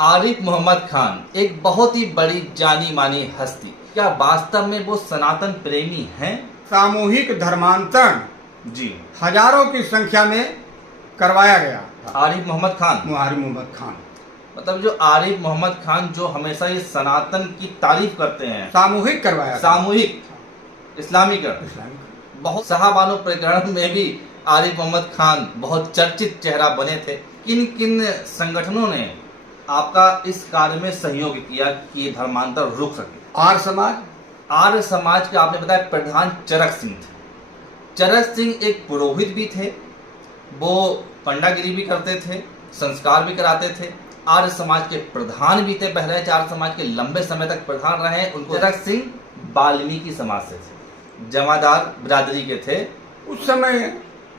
आरिफ मोहम्मद खान एक बहुत ही बड़ी जानी मानी हस्ती, क्या वास्तव में वो सनातन प्रेमी हैं? सामूहिक धर्मांतरण जी, हजारों की संख्या में करवाया गया। आरिफ मोहम्मद खान, आरिफ मोहम्मद खान मतलब जो आरिफ मोहम्मद खान जो हमेशा ये सनातन की तारीफ करते हैं, सामूहिक करवाया, सामूहिक इस्लामीकरण। बहुत साहबानो प्रकरण में भी आरिफ मोहम्मद खान बहुत चर्चित चेहरा बने थे। किन किन संगठनों ने आपका इस कार्य में सहयोग किया कि ये धर्मांतर रुक सके? आर्य समाज के आपने बताया प्रधान चरक सिंह थे। चरक सिंह एक पुरोहित भी थे, वो पंडागिरी भी करते थे, संस्कार भी कराते थे, आर्य समाज के प्रधान भी थे। बहराइच आर्य समाज के लंबे समय तक प्रधान रहे। उनको चरक सिंह वाल्मीकि समाज से थे, जमादार बिरादरी के थे। उस समय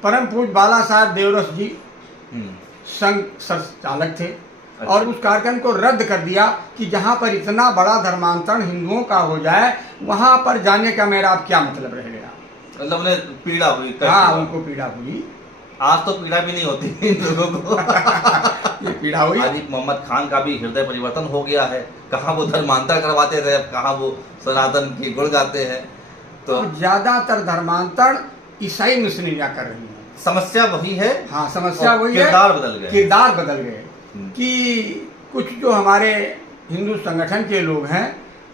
परम पूज्य बाला साहब देवरस जी संघ संचालक थे। अच्छा। और उस कार्यक्रम को रद्द कर दिया कि जहाँ पर इतना बड़ा धर्मांतरण हिंदुओं का हो जाए वहाँ पर जाने का मेरा अब क्या मतलब रह गया। मतलब उन्हें पीड़ा हुई। हाँ, उनको पीड़ा हुई। आज तो पीड़ा भी नहीं होती इन लोगों को। ये पीड़ा हुई। आरिफ मोहम्मद खान का भी हृदय परिवर्तन हो गया है। कहाँ वो धर्मांतर करवाते थे, कहाँ वो सनातन की गुण गाते हैं। तो ज्यादातर धर्मांतरण ईसाई मुस्लिमियाँ कर रही है। समस्या वही है। हाँ, समस्या वही है। किरदार बदल गए, किरदार बदल गए कि कुछ जो हमारे हिंदू संगठन के लोग हैं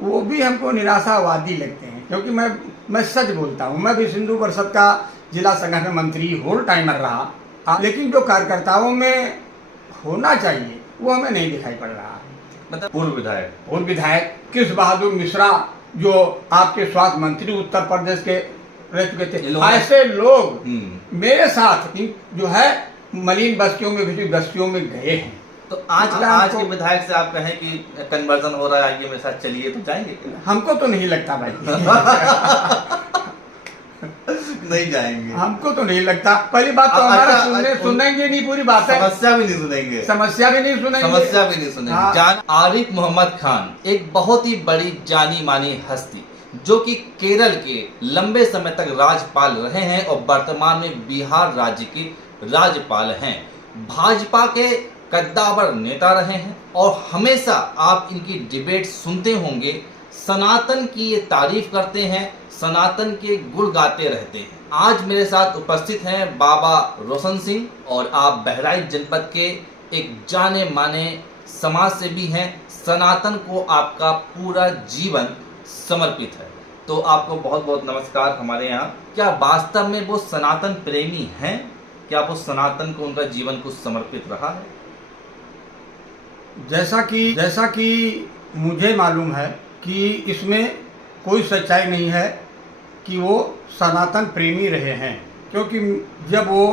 वो भी हमको निराशावादी लगते हैं। क्योंकि मैं सच बोलता हूँ, मैं भी हिंदू परिषद का जिला संगठन मंत्री होल टाइमर रहा, लेकिन जो कार्यकर्ताओं में होना चाहिए वो हमें नहीं दिखाई पड़ रहा है। मतलब पूर्व विधायक कृष्ण बहादुर मिश्रा जो आपके स्वास्थ्य मंत्री उत्तर प्रदेश के रह चुके थे, ऐसे लोग मेरे साथ जो है मलिन बस्तियों में बस्तियों में गए हैं। तो आज के विधायक से आप कहें कि कन्वर्जन हो रहा है, ये मेरे साथ चलिए, तो जाएंगे? हमको तो नहीं लगता भाई। नहीं जाएंगे, हमको तो नहीं लगता। पहली बात तो हमारा सुनेंगे नहीं, पूरी बात है। समस्या भी नहीं सुनेंगे। हाँ। आरिफ मोहम्मद खान एक बहुत ही बड़ी जानी मानी हस्ती जो कि केरल के लंबे समय तक राज्यपाल रहे हैं और वर्तमान में बिहार राज्य के राज्यपाल हैं। भाजपा के कद्दावर नेता रहे हैं और हमेशा आप इनकी डिबेट सुनते होंगे। सनातन की ये तारीफ करते हैं, सनातन के गुण गाते रहते हैं। आज मेरे साथ उपस्थित हैं बाबा रोशन सिंह और आप बहराइच जनपद के एक जाने माने समाज सेवी हैं। सनातन को आपका पूरा जीवन समर्पित है। तो आपको बहुत बहुत नमस्कार हमारे यहाँ। क्या वास्तव में वो सनातन प्रेमी हैं? क्या वो सनातन को उनका जीवन कुछ समर्पित रहा है? जैसा कि मुझे मालूम है कि इसमें कोई सच्चाई नहीं है कि वो सनातन प्रेमी रहे हैं। क्योंकि जब वो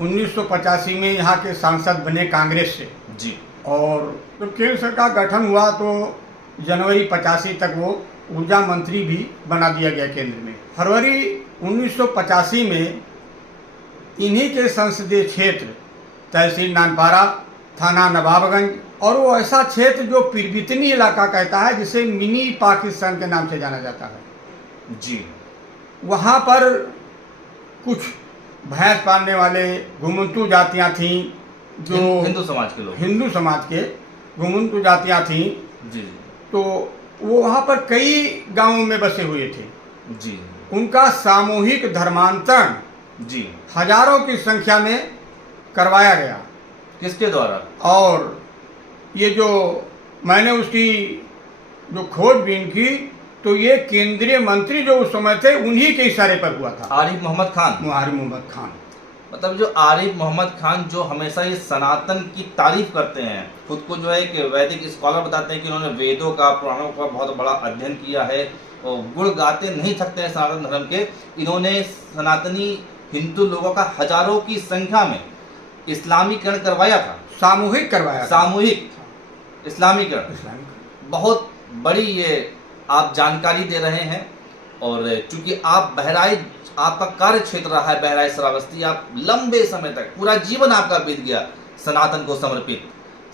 1985 में यहाँ के सांसद बने कांग्रेस से जी, और जब केंद्र सरकार गठन हुआ तो जनवरी 85 तक वो ऊर्जा मंत्री भी बना दिया गया केंद्र में। फरवरी 1985 में इन्हीं के संसदीय क्षेत्र तहसील नानपारा, थाना नवाबगंज, और वो ऐसा क्षेत्र जो पिरबितनी इलाका कहता है जिसे मिनी पाकिस्तान के नाम से जाना जाता है जी, वहाँ पर कुछ भैंस पालने वाले घुमंतु जातियाँ थीं जो हिंदू समाज के घुमंतु जातियाँ थीं जी। तो वो वहाँ पर कई गांवों में बसे हुए थे जी। उनका सामूहिक धर्मांतरण जी हजारों की संख्या में करवाया गया। किसके द्वारा? और ये जो मैंने उसकी जो खोजबीन की तो ये केंद्रीय मंत्री जो उस समय थे उन्हीं के इशारे पर हुआ था। आरिफ मोहम्मद खान। मतलब जो आरिफ मोहम्मद खान जो हमेशा ये सनातन की तारीफ करते हैं, खुद को जो है कि वैदिक स्कॉलर बताते हैं कि उन्होंने वेदों का, पुराणों का बहुत बड़ा अध्ययन किया है और गुण गाते नहीं थकते हैं सनातन धर्म के। इन्होंने सनातनी हिंदू लोगों का हजारों की संख्या में इस्लामीकरण करवाया था, सामूहिक इस्लामीकरण। बहुत बड़ी ये आप जानकारी दे रहे हैं। और चूंकि आप बहराइच, आपका कार्य क्षेत्र रहा है बहराइच श्रावस्ती, आप लंबे समय तक पूरा जीवन आपका बीत गया सनातन को समर्पित।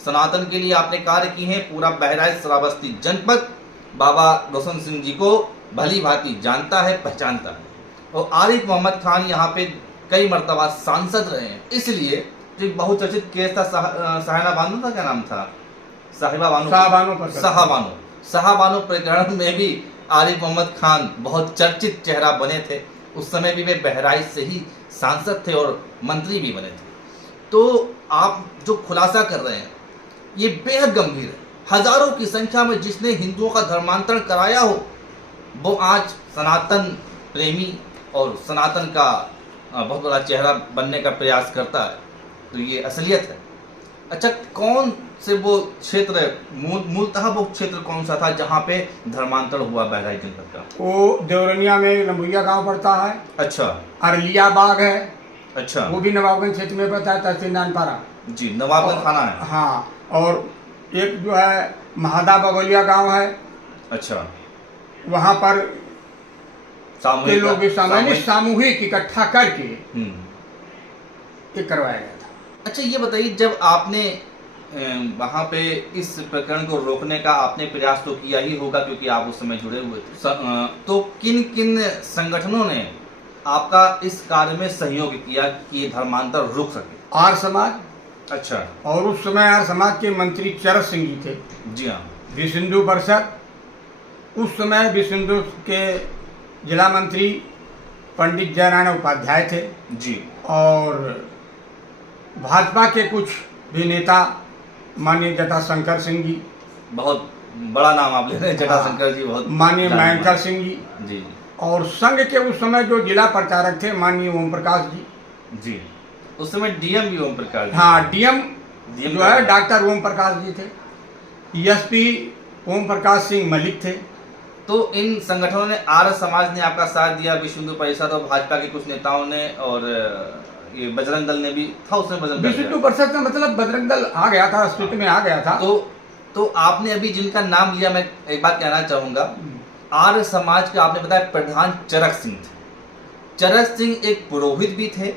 सनातन के लिए आपने कार्य किए हैं। पूरा बहराइच श्रावस्ती जनपद बाबा रोशन सिंह जी को भली भांति जानता है, पहचानता है। और आरिफ मोहम्मद खान यहाँ पे कई मर्तबा सांसद रहे हैं। इसलिए जो बहुचर्चित केस था सहाना बांधू का क्या नाम था, शाहबानो प्रकरण में भी आरिफ मोहम्मद खान बहुत चर्चित चेहरा बने थे। उस समय भी वे बहराइच से ही सांसद थे और मंत्री भी बने थे। तो आप जो खुलासा कर रहे हैं ये बेहद गंभीर है। हजारों की संख्या में जिसने हिंदुओं का धर्मांतरण कराया हो वो आज सनातन प्रेमी और सनातन का बहुत बड़ा चेहरा बनने का प्रयास करता है, तो ये असलियत है। अच्छा, कौन से वो क्षेत्र मूलतः वो क्षेत्र कौन सा था जहाँ पे धर्मांतरण हुआ बहराइच जनपद का? वो देवरनिया में लंबुइया गांव पड़ता है। अच्छा। अरलिया बाग है। अच्छा। वो भी नवाबगंज क्षेत्र में पड़ता है, तहसील नानपारा। जी, नवाबगंज थाना है। हाँ, और एक जो है महादा बगोलिया गांव है। अच्छा। वहाँ पर लोग सामूहिक इकट्ठा करके ये करवाया गया था। अच्छा, ये बताइए, जब आपने वहाँ पे इस प्रकरण को रोकने का आपने प्रयास तो किया ही होगा क्योंकि आप उस समय जुड़े हुए थे, तो किन किन संगठनों ने आपका इस कार्य में सहयोग किया कि ये धर्मांतर रुक सके? आर्य समाज। अच्छा। और उस समय आर्य समाज के मंत्री चरक सिंह जी थे। जी हाँ। विश्व हिंदू परिषद, उस समय विश्व हिंदू के जिला मंत्री पंडित जयनारायण उपाध्याय थे। जी। और भाजपा के कुछ भी नेता माननीय जटाशंकर सिंह जी, बहुत बड़ा नाम आप ले रहे हैं, जटाशंकर जी बहुत, माननीय मयंकर सिंह जी। जी। और संघ के उस समय जो जिला प्रचारक थे माननीय ओम प्रकाश जी। जी, उस समय डीएम भी ओम प्रकाश जी। हाँ, डीएम जो है डॉक्टर ओम प्रकाश जी थे। एसपी ओम प्रकाश सिंह मलिक थे। तो इन संगठनों ने, आर्य समाज ने आपका साथ दिया, विश्व हिंदू परिषद और भाजपा के कुछ नेताओं ने, और ये बजरंग दल ने भी था उसमें। विश्व हिंदू परिषद का मतलब बजरंग दल आ गया था, अस्तित्व में आ गया था। तो आपने अभी जिनका नाम लिया, मैं एक बात कहना चाहूंगा, आर्य समाज के आपने बताया प्रधान चरक सिंह थे। चरक सिंह एक पुरोहित भी थे,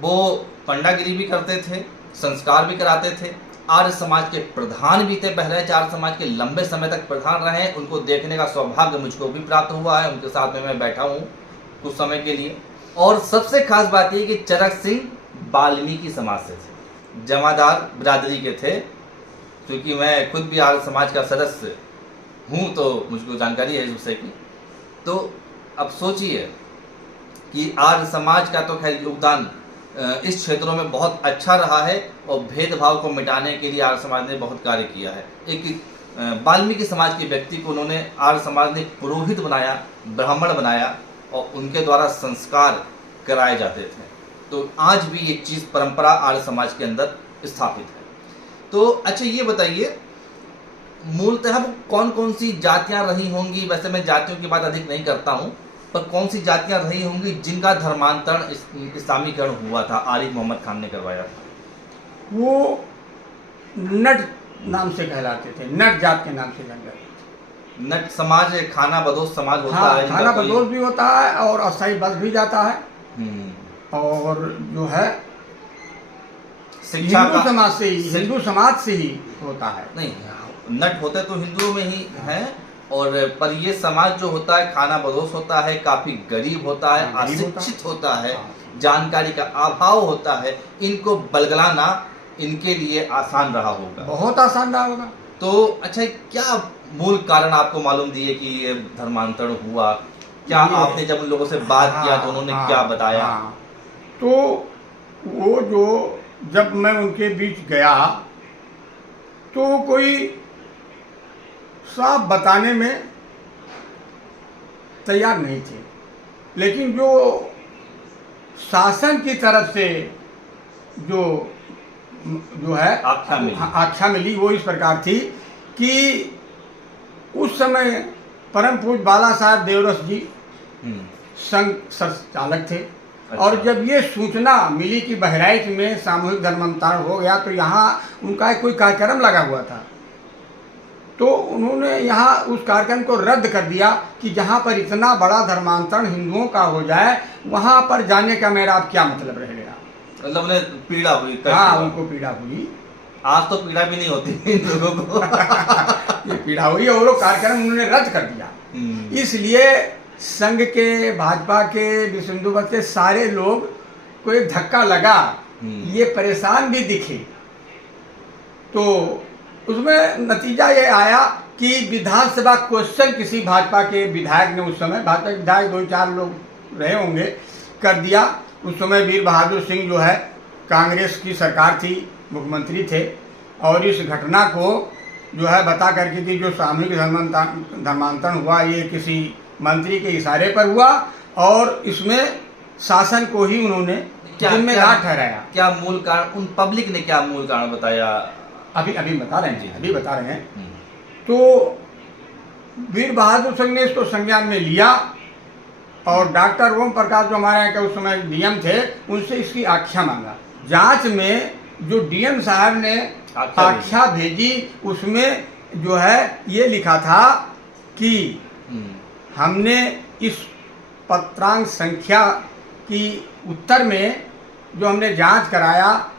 वो पंडागिरी भी करते थे, संस्कार भी कराते थे, आर्य समाज के प्रधान भी थे। बहराइच आर्य समाज के लंबे समय तक प्रधान रहे। उनको देखने का सौभाग्य मुझको भी प्राप्त हुआ है, उनके साथ में मैं बैठा हूँ कुछ समय के लिए। और सबसे खास बात यह कि चरक सिंह वाल्मीकि समाज से थे, जमादार बिरादरी के थे। क्योंकि मैं खुद भी आर्य समाज का सदस्य हूँ तो मुझको जानकारी है इस विषय की। तो अब सोचिए कि आर्य समाज का तो खैर योगदान इस क्षेत्रों में बहुत अच्छा रहा है और भेदभाव को मिटाने के लिए आर्य समाज ने बहुत कार्य किया है। एक वाल्मीकि समाज के व्यक्ति को उन्होंने, आर्य समाज ने पुरोहित बनाया, ब्राह्मण बनाया और उनके द्वारा संस्कार कराए जाते थे। तो आज भी ये चीज़ परंपरा आर्य समाज के अंदर स्थापित है। तो अच्छा, ये बताइए मूलतः कौन कौन सी जातियां रही होंगी? वैसे मैं जातियों की बात अधिक नहीं करता हूँ, पर कौन सी जातियां रही होंगी जिनका धर्मांतरण, इस्लामीकरण हुआ था, आरिफ मोहम्मद खान ने करवाया था? वो नट नाम से कहलाते थे, नट जात के नाम से जाने जाते थे। नट समाज, खाना बदोश समाज होता है। खाना बदोश भी होता है और अस्थायी बस भी जाता है। और जो है शिक्षा हिंदू समाज से ही, हिंदू समाज से ही होता है। नहीं, नट होते तो हिंदुओं में ही हैं, और पर ये समाज जो होता है खाना बदोश होता है, काफी गरीब होता है, अशिक्षित होता है, जानकारी का अभाव होता है। इनको बलगलाना इनके लिए आसान रहा होगा, बहुत आसान रहा होगा। तो अच्छा, क्या मूल कारण आपको मालूम दिए कि ये धर्मांतरण हुआ? क्या आपने जब उन लोगों से बात किया तो उन्होंने क्या बताया? तो वो जो जब मैं उनके बीच गया तो कोई साफ बताने में तैयार नहीं थे, लेकिन जो शासन की तरफ से जो है आख्या मिली वो इस प्रकार थी कि उस समय परम पूज्य बाला साहब देवरस जी संघ संचालक थे। अच्छा। और जब ये सूचना मिली कि बहराइच में सामूहिक धर्मांतरण हो गया तो यहाँ उनका कोई कार्यक्रम लगा हुआ था, तो उन्होंने यहाँ उस कार्यक्रम को रद्द कर दिया कि जहाँ पर इतना बड़ा धर्मांतरण हिंदुओं का हो जाए वहाँ पर जाने का मेरा अब क्या मतलब रह गया। मतलब उन्हें पीड़ा हुई? हाँ, उनको पीड़ा हुई। आज तो पीड़ा भी नहीं होती इन लोगों को। ये पीड़ा हुई और वो कार्यक्रम उन्होंने रद्द कर दिया। इसलिए संघ के, भाजपा के, विश्व हिंदू परिषद के सारे लोग को एक धक्का लगा, ये परेशान भी दिखे। तो उसमें नतीजा ये आया कि विधानसभा क्वेश्चन किसी भाजपा के विधायक ने, उस समय भाजपा के विधायक 2-4 लोग रहे होंगे, कर दिया। उस समय वीर बहादुर सिंह जो है कांग्रेस की सरकार थी, मुख्यमंत्री थे, और इस घटना को जो है बता करके कि जो सामूहिक धर्मांतरण हुआ ये किसी मंत्री के इशारे पर हुआ और इसमें शासन को ही उन्होंने जिम्मेदार ठहराया। क्या मूल कारण, उन पब्लिक ने क्या मूल कारण बताया? अभी बता रहे हैं, अभी बता रहे हैं। तो वीर बहादुर सिंह ने इसको संज्ञान में लिया और डॉक्टर ओम प्रकाश जो हमारे यहाँ के उस समय डीएम थे, उनसे इसकी आख्या मांगा। जांच में जो डीएम साहब ने आख्या भेजी उसमें जो है ये लिखा था कि हमने इस पत्रांक संख्या की उत्तर में जो हमने जांच कराया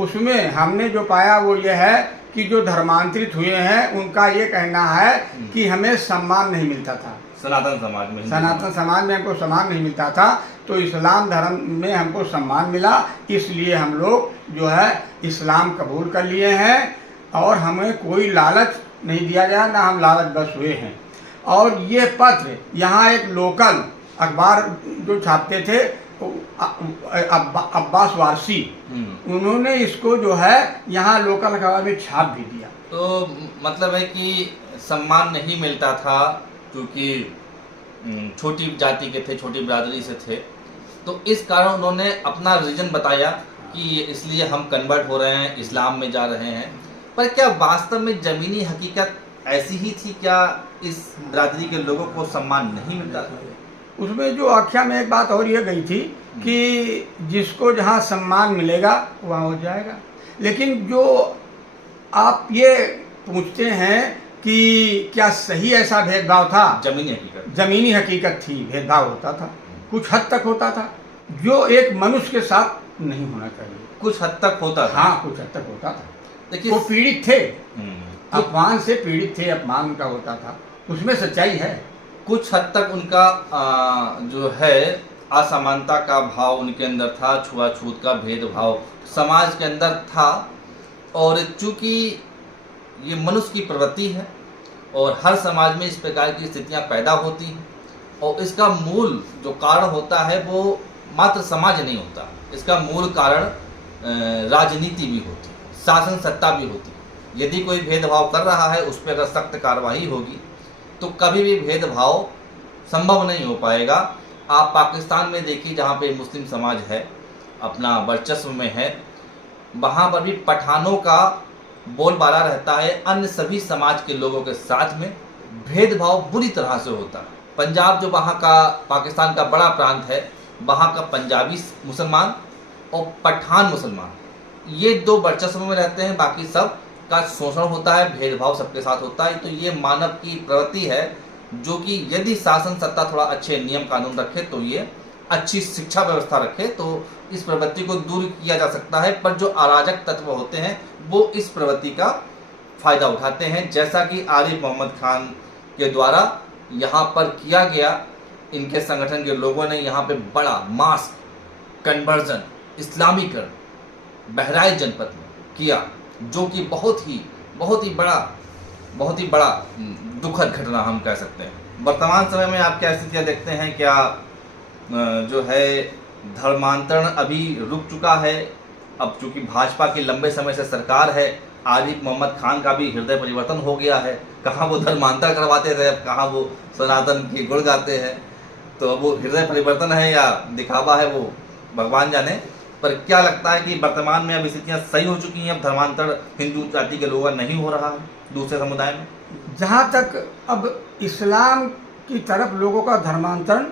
उसमें हमने जो पाया वो ये है कि जो धर्मांतरित हुए हैं उनका ये कहना है कि हमें सम्मान नहीं मिलता था। सनातन समाज में हमको सम्मान नहीं मिलता था, तो इस्लाम धर्म में हमको सम्मान मिला, इसलिए हम लोग जो है इस्लाम कबूल कर लिए हैं और हमें कोई लालच नहीं दिया गया, ना हम लालच बस हुए हैं। और ये पत्र यहाँ एक लोकल अखबार जो छापते थे अब्बास वारसी, उन्होंने इसको जो है यहाँ लोकल अखबार में छाप भी दिया। तो मतलब है कि सम्मान नहीं मिलता था क्योंकि छोटी जाति के थे, छोटी बिरादरी से थे, तो इस कारण उन्होंने अपना रीजन बताया कि इसलिए हम कन्वर्ट हो रहे हैं, इस्लाम में जा रहे हैं। पर क्या वास्तव में ज़मीनी हकीकत ऐसी ही थी? क्या इस बिरादरी के लोगों को सम्मान नहीं मिलता था? उसमें जो आख्या में एक बात और ये गई थी कि जिसको जहाँ सम्मान मिलेगा वहाँ हो जाएगा। लेकिन जो आप ये पूछते हैं कि क्या सही ऐसा भेदभाव था? जमीनी हकीकत थी, भेदभाव होता था, कुछ हद तक होता था, जो एक मनुष्य के साथ नहीं होना चाहिए। कुछ हद तक होता था। हाँ, कुछ हद तक होता था। देखिए, वो पीड़ित थे, अपमान से पीड़ित थे, अपमान उनका होता था, उसमें सच्चाई है। कुछ हद तक उनका जो है असमानता का भाव उनके अंदर था, छुआछूत का भेदभाव समाज के अंदर था। और चूंकि ये मनुष्य की प्रवृत्ति है और हर समाज में इस प्रकार की स्थितियां पैदा होती हैं, और इसका मूल जो कारण होता है वो मात्र समाज नहीं होता, इसका मूल कारण राजनीति भी होती है, शासन सत्ता भी होती है। यदि कोई भेदभाव कर रहा है उस पर अगर सख्त कार्रवाई होगी तो कभी भी भेदभाव संभव नहीं हो पाएगा। आप पाकिस्तान में देखिए, जहाँ पे मुस्लिम समाज है, अपना वर्चस्व में है, वहाँ पर भी पठानों का बोलबाला रहता है, अन्य सभी समाज के लोगों के साथ में भेदभाव बुरी तरह से होता है। पंजाब जो वहाँ का पाकिस्तान का बड़ा प्रांत है, वहाँ का पंजाबी मुसलमान और पठान मुसलमान, ये दो वर्चस्व में रहते हैं, बाकी सब का शोषण होता है, भेदभाव सबके साथ होता है। तो ये मानव की प्रवृत्ति है जो कि यदि शासन सत्ता थोड़ा अच्छे नियम कानून रखे, तो ये अच्छी शिक्षा व्यवस्था रखे, तो इस प्रवृत्ति को दूर किया जा सकता है। पर जो अराजक तत्व होते हैं वो इस प्रवृत्ति का फायदा उठाते हैं, जैसा कि आरिफ मोहम्मद खान के द्वारा यहाँ पर किया गया। इनके संगठन के लोगों ने यहाँ पे बड़ा मास कन्वर्जन, इस्लामीकरण बहराइच जनपद में किया, जो कि बहुत ही बड़ा दुखद घटना हम कह सकते हैं। वर्तमान समय में आप क्या स्थितियाँ देखते हैं? क्या जो है धर्मांतरण अभी रुक चुका है? अब चूंकि भाजपा की लंबे समय से सरकार है, आरिफ मोहम्मद खान का भी हृदय परिवर्तन हो गया है। कहाँ वो धर्मांतर करवाते थे, अब कहाँ वो सनातन की गुण गाते हैं। तो अब वो हृदय परिवर्तन है या दिखावा है, वो भगवान जाने। पर क्या लगता है कि वर्तमान में अब स्थितियाँ सही हो चुकी हैं? अब धर्मांतरण हिंदू जाति के लोगों का नहीं हो रहा है दूसरे समुदाय में? जहाँ तक अब इस्लाम की तरफ लोगों का धर्मांतरण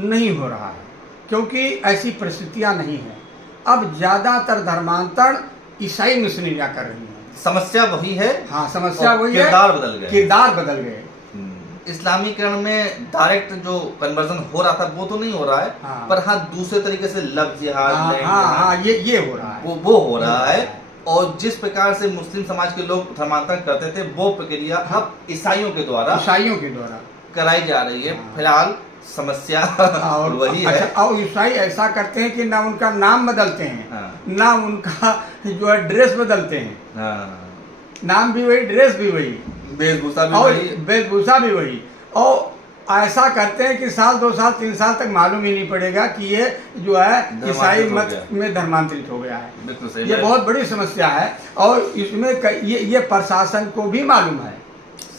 नहीं हो रहा है, क्योंकि ऐसी परिस्थितियाँ नहीं हैं। अब ज़्यादातर धर्मांतरण ईसाई मिशनरियाँ कर रही हैं। समस्या वही है। हाँ, समस्या वही है, किरदार बदल गए। इस्लामीकरण में डायरेक्ट जो कन्वर्जन हो रहा था वो तो नहीं हो रहा है। हाँ। पर हाँ, दूसरे तरीके से लव जिहाद, ये हो रहा है, वो हो रहा है। और जिस प्रकार से मुस्लिम समाज के लोग धर्मांतरण करते थे, वो प्रक्रिया अब ईसाइयों के द्वारा कराई जा रही है। फिलहाल समस्या और वही है। अच्छा, और ईसाई ऐसा करते हैं कि ना उनका नाम बदलते हैं, ना उनका जो है ड्रेस बदलते हैं। नाम भी वही, ड्रेस भी वही, वेशभूषा भी और वही। वेशभूषा भी वही, और ऐसा करते हैं कि साल 2 साल 3 साल तक मालूम ही नहीं पड़ेगा कि ये जो है ईसाई मत में धर्मांतरित हो गया है। बिल्कुल सही। ये बहुत बड़ी समस्या है, और इसमें ये प्रशासन को भी मालूम है,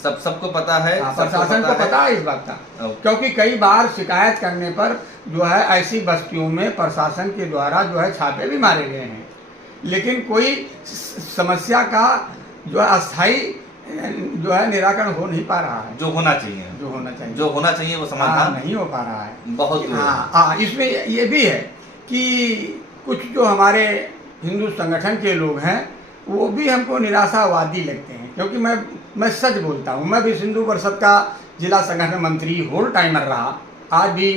सबको पता है। प्रशासन को पता है इस बात का, क्योंकि कई बार शिकायत करने पर जो है ऐसी बस्तियों में प्रशासन के द्वारा जो है छापे भी मारे गए हैं, लेकिन कोई समस्या का जो है अस्थायी जो है निराकरण हो नहीं पा रहा है। जो होना चाहिए वो समाधान नहीं हो पा रहा है। बहुत। इसमें ये भी है कि कुछ जो हमारे हिंदू संगठन के लोग हैं वो भी हमको निराशावादी लगते हैं, क्योंकि मैं सच बोलता हूँ। मैं विश्व हिंदू परिषद का जिला संगठन मंत्री होल टाइमर रहा, आज भी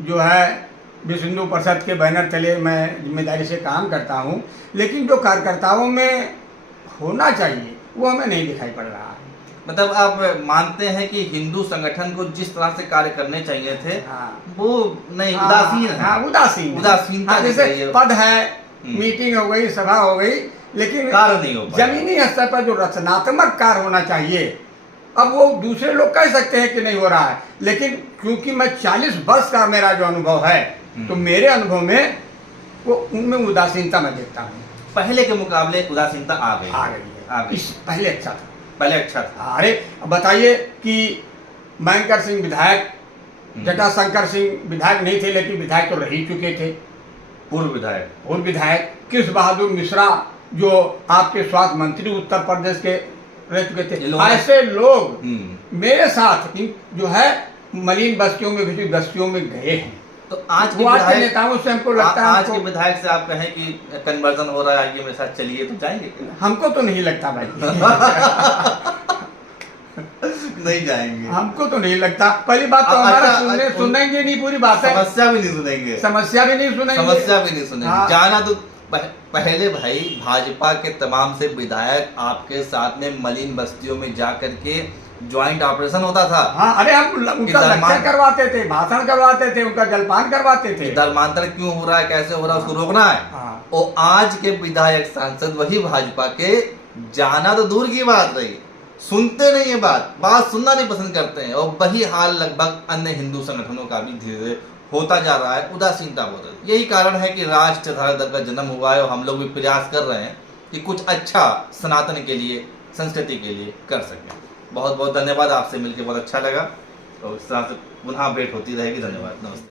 जो है विश्व हिंदू परिषद के बैनर तले मैं जिम्मेदारी से काम करता हूँ, लेकिन जो कार्यकर्ताओं में होना चाहिए वो हमें नहीं दिखाई पड़ रहा है। मतलब आप मानते हैं कि हिंदू संगठन को जिस तरह से कार्य करने चाहिए थे वो नहीं, उदासीन है। उदासीन जैसे पद है, मीटिंग हो गई, सभा हो गई, लेकिन कार्य नहीं हो पाया। जमीनी स्तर पर जो रचनात्मक कार्य होना चाहिए, अब वो दूसरे लोग कह सकते हैं कि नहीं हो रहा है, लेकिन क्योंकि मैं 40 वर्ष का मेरा जो अनुभव है, तो मेरे अनुभव में वो उनमें उदासीनता मैं देखता हूँ। पहले के मुकाबले उदासीनता आ गई है। पहले अच्छा था। अरे बताइए कि बैंकर सिंह विधायक, जटाशंकर सिंह विधायक नहीं थे, लेकिन विधायक तो रह ही चुके थे। पूर्व विधायक कृष्ण बहादुर मिश्रा जो आपके स्वास्थ्य मंत्री उत्तर प्रदेश के रह चुके थे। ऐसे लोग मेरे साथ जो है मलिन बस्तियों में गए हैं। तो आज के नेताओं से हमको लगता है, आज के विधायक से आप कहें कि कन्वर्जन हो रहा है, आइए मेरे साथ चलिए, तो जाएंगे? हमको तो नहीं लगता भाई। नहीं जाएंगे, हमको तो नहीं लगता। पहली बात तो हमारा सुनेंगे नहीं, पूरी बात है। समस्या भी नहीं सुनेंगे। जाना तो पहले भाई भाजपा के तमाम से विधायक आपके साथ में मलिन बस्तियों में जा करके ज्वाइंट ऑपरेशन होता था। अरे हम उनका लेक्चर करवाते थे, भाषण करवाते थे, उनका जलपान करवाते थे। धर्मांतर क्यों हो रहा है, कैसे हो रहा है, उसको रोकना है। और आज के विधायक सांसद वही भाजपा के, जाना तो दूर की बात रही, सुनते नहीं है, बात सुनना नहीं पसंद करते हैं। और वही हाल लगभग अन्य हिंदू संगठनों का भी धीरे धीरे होता जा रहा है, उदासीनता हो रही है। यही कारण है कि राष्ट्र धरा दल का जन्म हुआ है, और हम लोग भी प्रयास कर रहे हैं कि कुछ अच्छा सनातन के लिए, संस्कृति के लिए कर सकें। बहुत बहुत धन्यवाद, आपसे मिलकर बहुत अच्छा लगा, और इस तरह से पुनः भेंट होती रहेगी। धन्यवाद, नमस्ते।